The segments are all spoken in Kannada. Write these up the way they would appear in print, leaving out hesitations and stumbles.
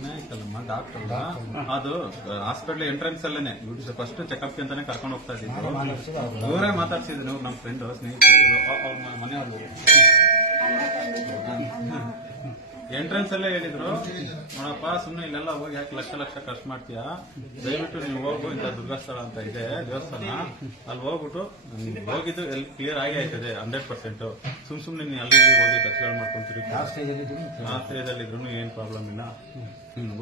ಅನ್ಯಾಯಕ್ಕಲ್ಲಮ್ಮ ಡಾಕ್ಟರ್ ಅದು ಹಾಸ್ಪಿಟಲ್ ಎಂಟ್ರೆನ್ಸ್ ಅಲ್ಲೇನೆ ಫಸ್ಟ್ ಚೆಕಪ್ ಅಂತಾನೆ ಕರ್ಕೊಂಡು ಹೋಗ್ತಾ ಇದ್ದೀವಿ. ಇವರೇ ಮಾತಾಡ್ಸಿದ್ರು ನಮ್ಮ ಫ್ರೆಂಡ್ ಸ್ನೇಹಿತರು ಅವ್ರ ಮನೆಯವರು ಎಂಟ್ರೆನ್ಸ್ ಅಲ್ಲೇ ಹೇಳಿದ್ರು, ನೋಡಪ್ಪ ಸುಮ್ಮನೆ ಇಲ್ಲೆಲ್ಲ ಹೋಗಿ ಯಾಕೆ ಲಕ್ಷ ಲಕ್ಷ ಖರ್ಚು ಮಾಡ್ತೀಯಾ, ದಯವಿಟ್ಟು ನೀವು ಹೋಗು, ಇಂಥ ದುರ್ಗಾಸ್ಥಳ ಅಂತ ಇದೆ ದೇವಸ್ಥಾನ, ಅಲ್ಲಿ ಹೋಗ್ಬಿಟ್ಟು ಹೋಗಿದ್ದು ಎಲ್ಲಿ ಕ್ಲಿಯರ್ ಆಗಿ ಆಯ್ತದೆ 100%. ಸುಮ್ನೆ ನೀವು ಅಲ್ಲಿ ಹೋಗಿ ಖರ್ಚುಗಳು ಮಾಡ್ಕೊಂತೀರಿ, ಆ ಸ್ಟೇಜಲ್ಲಿ ಇದ್ರು ಏನ್ ಪ್ರಾಬ್ಲಮ್ ಇಲ್ಲ.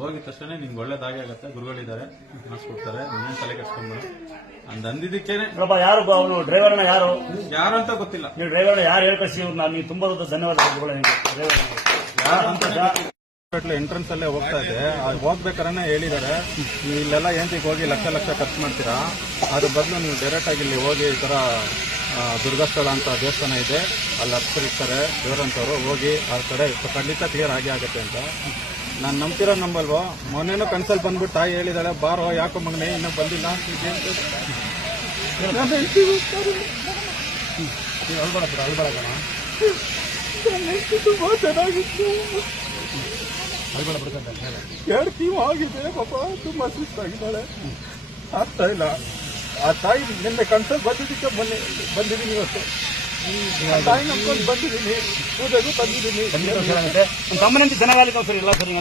ಹೋಗಿದ ತಕ್ಷಣ ನಿಮ್ಗೆ ಒಳ್ಳೇದಾಗಿ ಆಗತ್ತೆ, ಗುರುಗಳಿದ್ದಾರೆ ಮಾಡಿಸ್ಕೊಡ್ತಾರೆ, ನೀವೇನ್ ತಲೆ ಕೆಡ್ಸ್ಕೊಂಡ್ಬ ಅಂದಿದ್ದಕ್ಕೇನೆ. ಯಾರು ಅವನು ಡ್ರೈವರ್ನ ಯಾರು ಅಂತ ಗೊತ್ತಿಲ್ಲ. ನೀವು ಡ್ರೈವರ್ನ ಯಾರು ಹೇಳ್ಕಳಿಸಿ ನಾನು ನೀವು ತುಂಬಾ ಧನ್ಯವಾದ. ಎಂಟ್ರೆನ್ಸ್ ಅಲ್ಲೇ ಹೋಗ್ತಾ ಇದೆ, ಹೋಗ್ಬೇಕಾದ್ರೆ ಹೇಳಿದ್ದಾರೆ, ನೀವು ಇಲ್ಲೆಲ್ಲ ಏಂತಿಗೆ ಹೋಗಿ ಲಕ್ಷ ಲಕ್ಷ ಖರ್ಚು ಮಾಡ್ತೀರಾ, ಅದ್ರ ಬದಲು ನೀವು ಡೈರೆಕ್ಟ್ ಆಗಿ ಇಲ್ಲಿ ಹೋಗಿ ಈ ತರ ದುರ್ಗಾಸ್ಥಳ ಅಂತ ದೇವಸ್ಥಾನ ಇದೆ, ಅಲ್ಲಿ ಹತ್ತಿರ್ತಾರೆ ದೇವರಂತವ್ರು, ಹೋಗಿ ಆ ಕಡೆ ಖಂಡಿತ ಕ್ಲಿಯರ್ ಆಗಿ ಆಗುತ್ತೆ ಅಂತ. ನಾನು ನಂಬ್ತಿರೋ ನಂಬಲ್ವೋ, ಮೊನ್ನೆನೂ ಕನ್ಸಲ್ ಬಂದ್ಬಿಟ್ಟು ತಾಯಿ ಹೇಳಿದಾಳೆ, ಬಾರೋ ಯಾಕೋ ಮಗನೇ ಇನ್ನೂ ಬಂದಿಲ್ಲ ಅಲ್ಬಾಡಕಣ ತುಂಬಾ ಚೆನ್ನಾಗಿತ್ತು, 2 ತಿಂಗಳು ಆಗಿದೆ ಪಾಪ, ತುಂಬಾ ಸುಸ್ತಾಗಿದ್ದಾಳೆ, ಆಗ್ತಾ ಇಲ್ಲ. ಆ ತಾಯಿ ನಿನ್ನೆ ಕನ್ಸಲ್ ಬಂದಿದ್ದಕ್ಕೆ ಬಂದಿದ್ದೀನಿ, ಇವತ್ತು ತಾಯಿ ನಂಬ್ಕೊಂಡು ಬಂದಿದ್ದೀನಿ, ಪೂಜೆಗೂ ಬಂದಿದ್ದೀನಿ. ತಮ್ಮನಂತೆ ಜನಗಾಲಿಕ ಸರಿ ಇಲ್ಲ ಸರಿ